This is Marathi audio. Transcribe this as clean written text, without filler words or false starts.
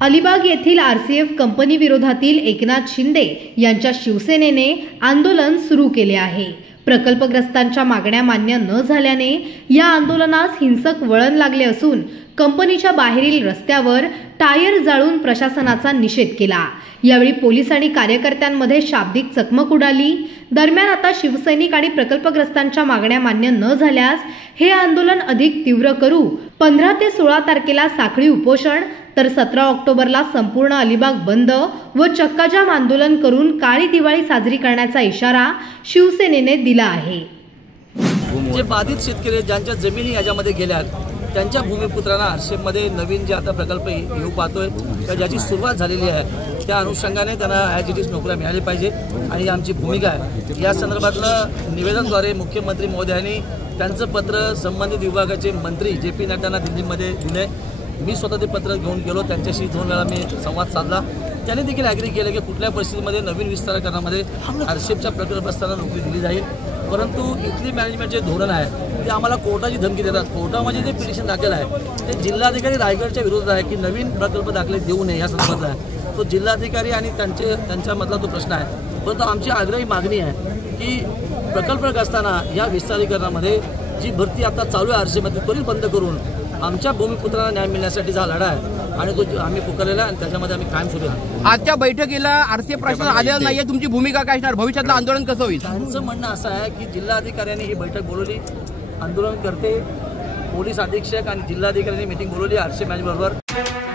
अलिबाग येथील आरसीएफ कंपनी विरोधातील एकनाथ शिंदे यांच्या शिवसेनेने आंदोलन सुरू केले आहे। प्रकल्पग्रस्तांच्या मागण्या मान्य न झाल्याने या आंदोलनास हिंसक वळण लागले असून कंपनीच्या बाहेरील रस्त्यावर टायर जाळून प्रशासनाचा निषेध केला। यावेळी पोलीस आणि कार्यकर्त्यांमध्ये शाब्दिक चकमक उडाली। दरम्यान आता शिवसैनिक आणि प्रकल्पग्रस्तांच्या मागण्या मान्य न झाल्यास हे आंदोलन अधिक तीव्र करू। 15 ते 16 तारखेला साखळी उपोषण तर 17 ऑक्टोबरला संपूर्ण अलिबाग बंद व चक्काजाम आंदोलन करून काळी दिवाळी साजरी करण्याचा इशारा शिवसेनेने दिला आहे। जे बाधित शेतकरी ज्यांच्या जमिनी याच्यामध्ये गेल्या त्यांच्या भूमिपुत्रांना आरसेपमध्ये नवीन जे आता प्रकल्प येऊ पाहतोय तर ज्याची सुरुवात झालेली आहे त्या अनुषंगाने त्यांना ॲज इट इज नोकऱ्या मिळाल्या पाहिजे आणि आमची भूमिका आहे। या संदर्भातलं निवेदनद्वारे मुख्यमंत्री महोदयांनी त्यांचं पत्र संबंधित विभागाचे मंत्री जे.पी. नड्डांना दिल्लीमध्ये दिले। मी स्वतः ते पत्र घेऊन गेलो, त्यांच्याशी 2 वेळा मी संवाद साधला। त्याने देखील ॲग्री केलं की कुठल्या परिस्थितीमध्ये नवीन विस्तारीकरणामध्ये आरसेपच्या प्रकल्पग्रस्तांना नोकरी दिली जाईल, परंतु इथली मॅनेजमेंट जे धोरण आहे ते आम्हाला कोर्टाची धमकी देतात। कोर्टामध्ये जे पिटिशन दाखल आहे ते जिल्हाधिकारी रायगडच्या विरोधात आहे की नवीन प्रकल्प दाखले देऊ नये या संदर्भातला आहे। तो जिल्हाधिकारी आणि त्यांच्यामधला तो प्रश्न आहे। परंतु आमची आग्रही मागणी आहे की प्रकल्पग्रस्तांना या विस्तारीकरणामध्ये जी भरती आता चालू आहे आरसेमध्ये त्वरित बंद करून आमच्या भूमिपुत्रांना न्याय मिळण्यासाठी हा लढा आहे आणि तो आम्ही पुकारलेला आणि त्याच्यामध्ये आम्ही कायम सुरू आहे। आजच्या बैठकीला आरसीएफ प्रशासन आलेलं नाहीये, तुमची भूमिका काय असणार? भविष्यातलं आंदोलन कसं होईल? त्यांचं म्हणणं असं आहे की जिल्हाधिकाऱ्यांनी ही बैठक बोलवली, आंदोलन करते, पोलीस अधीक्षक आणि जिल्हाधिकाऱ्यांनी मीटिंग बोलवली आरसीएफ मॅनेजमेंटबरोबर।